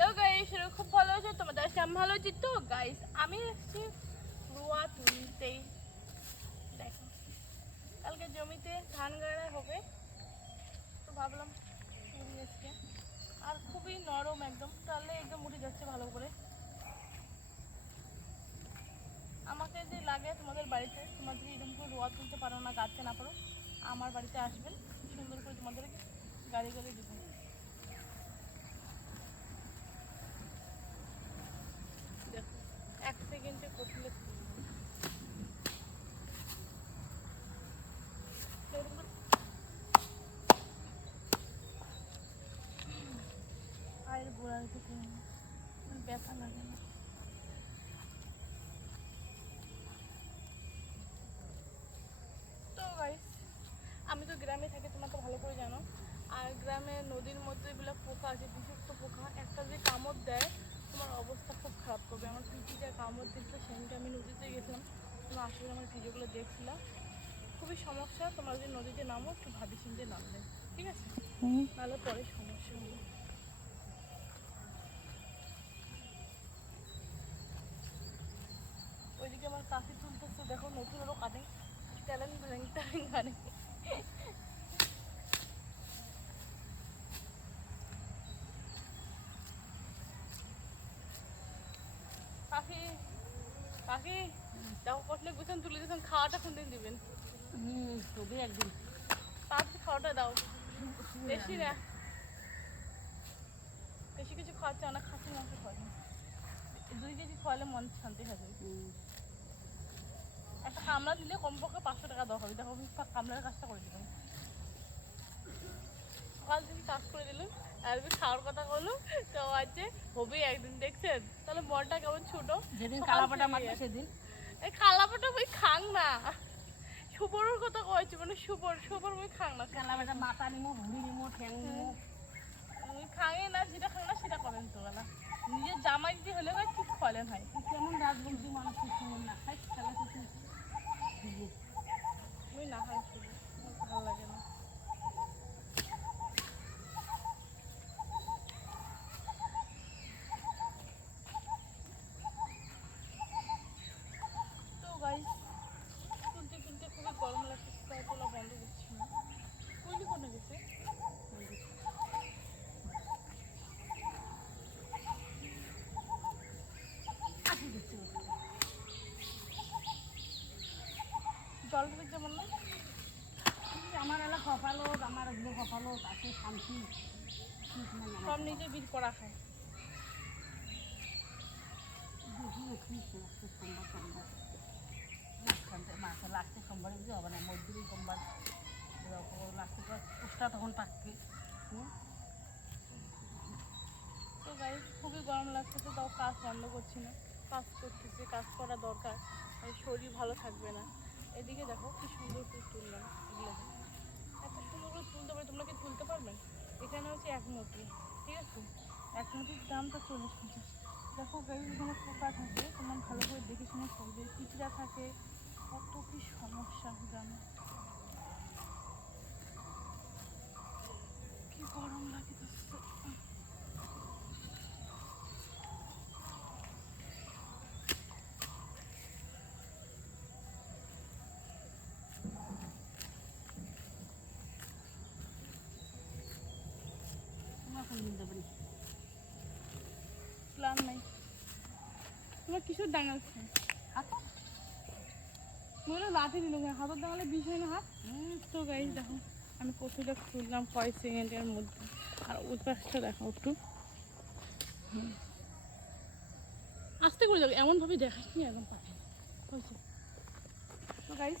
Hello guys, খুব ভালো আছো? তোমাদের আমি ভালো আছি তো গাইস। আমি এসেছি রোয়া তুলতেই। দেখো কালকে জমিতে ধান গাড়া হবে, তো ভাবলাম তুলি আজকে। আর খুবই নরম, একদম টানলে একদম উঠে যাচ্ছে ভালো করে। আমাকে যদি লাগে তোমাদের বাড়িতে, তোমরা যদি এরকম করে রোয়া তুলতে পারো না, গাড়তে না পারো, আমার বাড়িতে আসবেন, সুন্দর করে তোমাদের গাড়ি করে দেবো। দেখো 1 সেকেন্ডে কতলে পায়ের গোড়ার দিকে ব্যথা লাগে না। তো গাইস, আমি তো গ্রামে থাকি, তোমরা তো ভালো করে জানো। আর গ্রামে নদীর মধ্যে এগুলো পোকা আছে, বিষাক্ত পোকা। একটা যদি কামড় দেয় তোমার অবস্থা খুব খারাপ করবে। আমার পিঠিটা কামড় দিচ্ছে, সেদিনকে আমি নদীতে গেছিলাম, তোমরা আসলে আমার ভিডিওগুলো দেখছিলাম। খুবই সমস্যা, তোমরা যদি নদীতে নামো একটু ভাবি চিন্তে নামবে, ঠিক আছে? নাহলে পরে সমস্যা হবে। ওইদিকে আমার কাশি তুলতেছে, দেখো নতুন আরও কাটিং ট্যালেন্ট গানে। কাকি কাকি দেখো কটলে গুছান তুলে দিয়েছেন, খাওয়াটা কোন দিন দিবেন? তবে একদিন তাড়াতাড়ি খাওয়াটা দাও, বেশি না, বেশি কিছু খাওয়াচ্ছে না, খাসির মাংস খাওয়াচ্ছে 2 কেজি খাওয়ালে মন শান্তি হবে। একটা কামড়া দিলে কমপক্ষে 500 টাকা দেওয়া হবে। দেখো আমি কামড়ার কাজটা করে দিলাম, সকাল থেকে কাজ করে দিলাম, আর খাওয়ার কথা বললো তো আছে হবে একদিন, দেখছেন? তাহলে মনটা কেমন ছোট। যেদিন কালাপাটা মারবে সেদিন এই কালাপাটা বই খাং না, সুবরের কথা কয়েছি, মানে সুবর বই খাং না। কালাপাটা মাথা নিমো, ভুড়ি নিমো, ঠ্যাং নিমো। আমি খাঙে না, যেটা খাং না সেটা করেন তো বেলা। নিজের জামাই যদি হলে ভাই ঠিক খলেন হয়। কেমন রাজবংশী মানুষ শুনে না খাই খেলা কিছু আমি না খাই শুধু, ভালো লাগে না। তো গাইস, তুলতে তুলতে খুবই গরম লাগছে, তাই তোলা বন্ধ করছি না। কুইলি কোনে গেছে? জল দিতে যেমন না, আমার এলাকা কপালো, আমার এগুলো কপালো, তাতে শান্তি সব নিজে বীর করা খায়। লাস্টে সোমবার বুঝে হবে না, মজদুরি সোমবার লাস্টে পুষ্টা তখন পাকবে। তো গাইস খুবই গরম লাগতেছে, তাও কাজ বন্ধ করছি না, কাজ করতেছি, কাজ করা দরকার, শরীর ভালো থাকবে না। এদিকে দেখো কি সুন্দর করে তুললাম, এগুলো এত সুন্দর করে তুলতে পারে, তোমরা কি তুলতে পারবেন? এখানে হচ্ছে 1 মুঠি, ঠিক আছে? 1 মুঠির দাম তো 40-50। দেখো গাইস, এখানে পোকা থাকে, তোমরা ভালো করে দেখে শুনে করবে, পিঁপড়া থাকে, কত কি সমস্যা গ্রামে। কি গরম লাগে তো। প্ল্যান নাই তোমার, কিসের ডাঙাচ্ছে হাত? মনে লাঠি দিল, হাতের ডাঙালে বিষ হয় না হাত। তো গাইস দেখো আমি কতটা খুললাম কয়েক সেকেন্ডের মধ্যে, আর ওই পাশটা দেখো একটু আস্তে করে যাবে, এমনভাবে দেখাস নি একদম পাখি হয়েছে। তো গাইস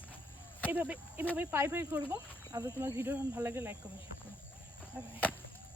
এভাবে পাই করবো। আর তোমার ভিডিও ভালো লাগে লাইক করবো।